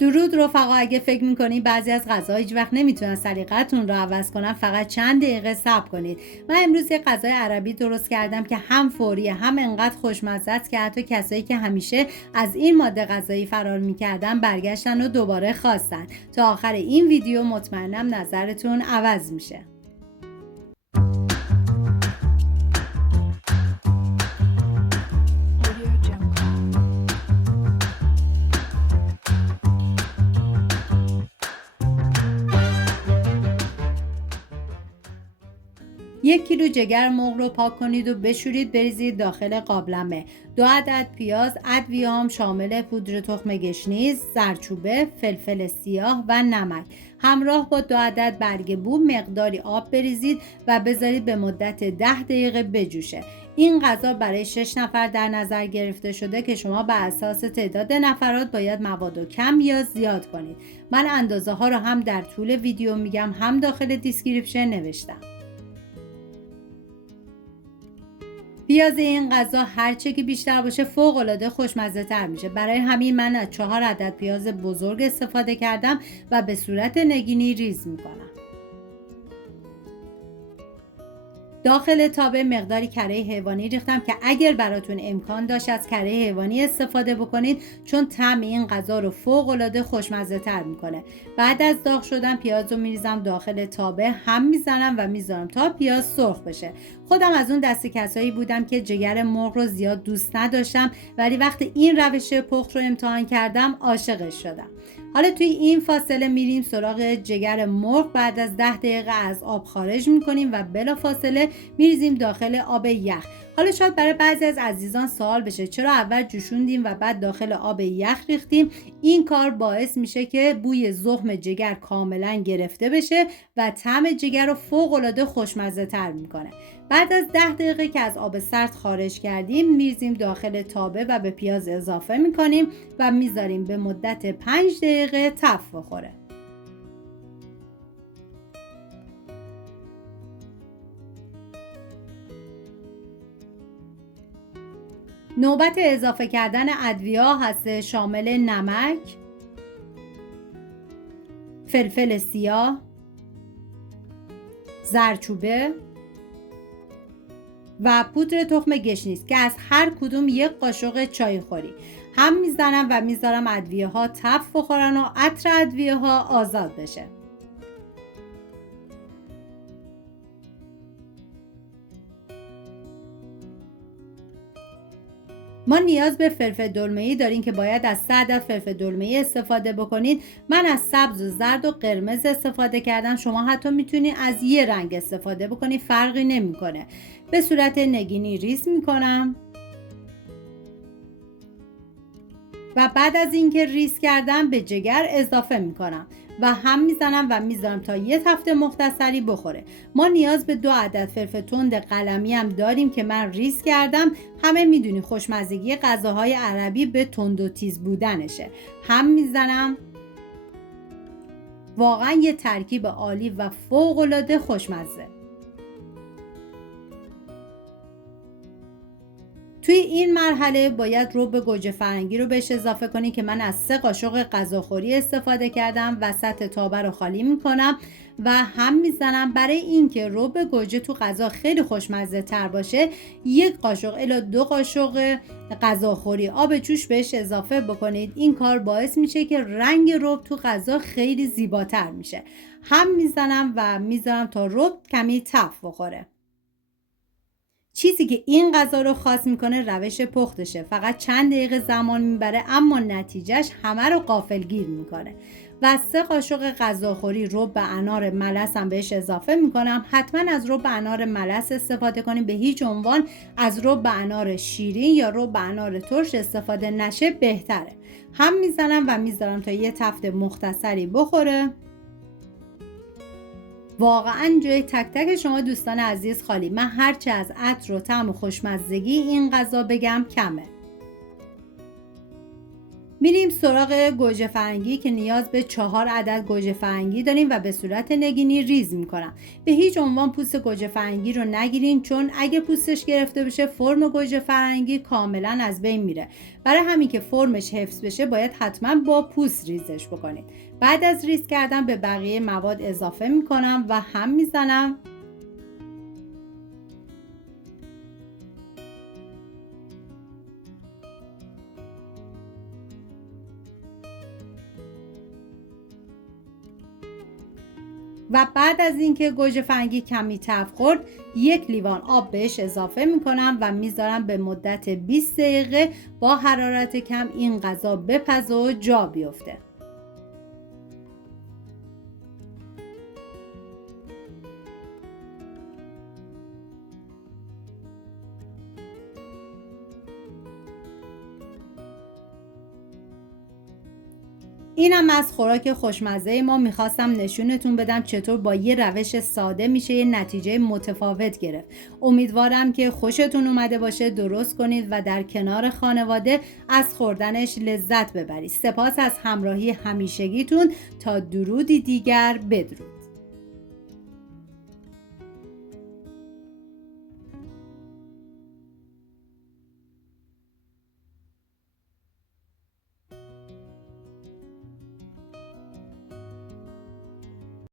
درود رفقا، اگه فکر میکنید بعضی از غذاها هیچ وقت نمیتونن سلیقتون رو عوض کنن، فقط چند دقیقه صبر کنید. من امروز یه غذای عربی درست کردم که هم فوریه، هم انقدر خوشمزه است که حتی کسایی که همیشه از این ماده غذایی فرار میکردن برگشتن و دوباره خواستن. تا آخر این ویدیو مطمئنم نظرتون عوض میشه. یک کیلو جگر مرغ رو پاک کنید و بشورید، بریزید داخل قابلمه. 2 عدد پیاز ادویه‌ام شامل پودر تخم گشنیز، زردچوبه، فلفل سیاه و نمک. همراه با 2 عدد برگ بوم مقداری آب بریزید و بذارید به مدت 10 دقیقه بجوشه. این غذا برای 6 نفر در نظر گرفته شده که شما بر اساس تعداد نفرات باید مواد کم یا زیاد کنید. من اندازه ها رو هم در طول ویدیو میگم، هم داخل دیسکریپشن نوشتم. پیاز این غذا هرچه که بیشتر باشه فوق العاده خوشمزه تر میشه. برای همین من از 4 عدد پیاز بزرگ استفاده کردم و به صورت نگینی ریز میکنم. داخل تابه مقداری کره حیوانی ریختم که اگر براتون امکان داشت از کره حیوانی استفاده بکنید، چون طعم این غذا رو فوق العاده خوشمزه تر میکنه. بعد از داغ شدن پیاز رو میریزم داخل تابه، هم میزنم و میذارم تا پیاز سرخ بشه. خودم از اون دسته کسایی بودم که جگر مرغ رو زیاد دوست نداشتم، ولی وقتی این روش پخت رو امتحان کردم عاشقش شدم. حالا توی این فاصله میریم سراغ جگر مرغ. بعد از 10 دقیقه از آب خارج میکنیم و بلا فاصله میریزیم داخل آب یخ. حالا شاید برای بعضی از عزیزان سوال بشه چرا اول جوشوندیم و بعد داخل آب یخ ریختیم. این کار باعث میشه که بوی زخم جگر کاملا گرفته بشه و طعم جگر رو فوق العاده خوشمزه تر میکنه. بعد از 10 دقیقه که از آب سرد خارج کردیم میریزیم داخل تابه و به پیاز اضافه میکنیم و میذاریم به مدت 5 دقیقه تف بخوره. نوبت اضافه کردن ادویه هست، شامل نمک، فلفل سیاه، زردچوبه و پودر تخم گشنیز که از هر کدوم 1 قاشق چای خوری. هم میزنم و میذارم ادویه ها تف بخورن و عطر ادویه ها آزاد بشه. ما نیاز به فلفل دلمه‌ای داریم که باید از 3 عدد فلفل دلمه‌ای استفاده بکنید. من از سبز و زرد و قرمز استفاده کردم. شما حتی میتونید از یه رنگ استفاده بکنید، فرقی نمیکنه. به صورت نگینی ریز میکنم و بعد از اینکه ریز کردم به جگر اضافه میکنم و هم میزنم و میذارم تا یه تفته مختصری بخوره. ما نیاز به 2 عدد فلفل تند قلمی هم داریم که من ریز کردم. همه میدونی خوشمزگی غذاهای عربی به تند و تیز بودنشه. هم میزنم. واقعا یه ترکیب عالی و فوق العاده خوشمزه. توی این مرحله باید رب گوجه فرنگی رو بهش اضافه کنی که من از 3 قاشق غذاخوری استفاده کردم. وسط تابه رو خالی میکنم و هم میزنم. برای اینکه رب گوجه تو غذا خیلی خوشمزه تر باشه، 1 قاشق الی 2 قاشق غذاخوری آب جوش بهش اضافه بکنید. این کار باعث میشه که رنگ رب تو غذا خیلی زیباتر میشه. هم میزنم و میذارم تا رب کمی تف بخوره. چیزی که این غذا رو خاص میکنه روش پختشه. فقط چند دقیقه زمان میبره اما نتیجهش همه رو غافلگیر میکنه. و 3 قاشق غذاخوری رب انار ملس هم بهش اضافه میکنم. حتما از رب انار ملس استفاده کنیم، به هیچ عنوان از رب انار شیرین یا رب انار ترش استفاده نشه بهتره. هم میزنم و میذارم تا یه تفته مختصری بخوره. واقعا جای تک تک شما دوستان عزیز خالی. من هرچه از عطر و طعم و خوشمزگی این غذا بگم کمه. میریم سراغ گوجه فرنگی که نیاز به 4 عدد گوجه فرنگی داریم و به صورت نگینی ریز میکنم. به هیچ عنوان پوست گوجه فرنگی رو نگیرین، چون اگه پوستش گرفته بشه فرم گوجه فرنگی کاملا از بین میره. برای همین که فرمش حفظ بشه باید حتما با پوست ریزش بکنید. بعد از ریز کردن به بقیه مواد اضافه میکنم و هم میزنم. و بعد از اینکه گوجه فرنگی کمی تف خورد 1 لیوان آب بهش اضافه میکنم و میذارم به مدت 20 دقیقه با حرارت کم این غذا بپزه و جا بیفته. اینم از خوراک خوشمزه ما. میخواستم نشونتون بدم چطور با یه روش ساده میشه یه نتیجه متفاوت گرفت. امیدوارم که خوشتون اومده باشه، درست کنید و در کنار خانواده از خوردنش لذت ببرید. سپاس از همراهی همیشگیتون. تا درودی دیگر، بدرود.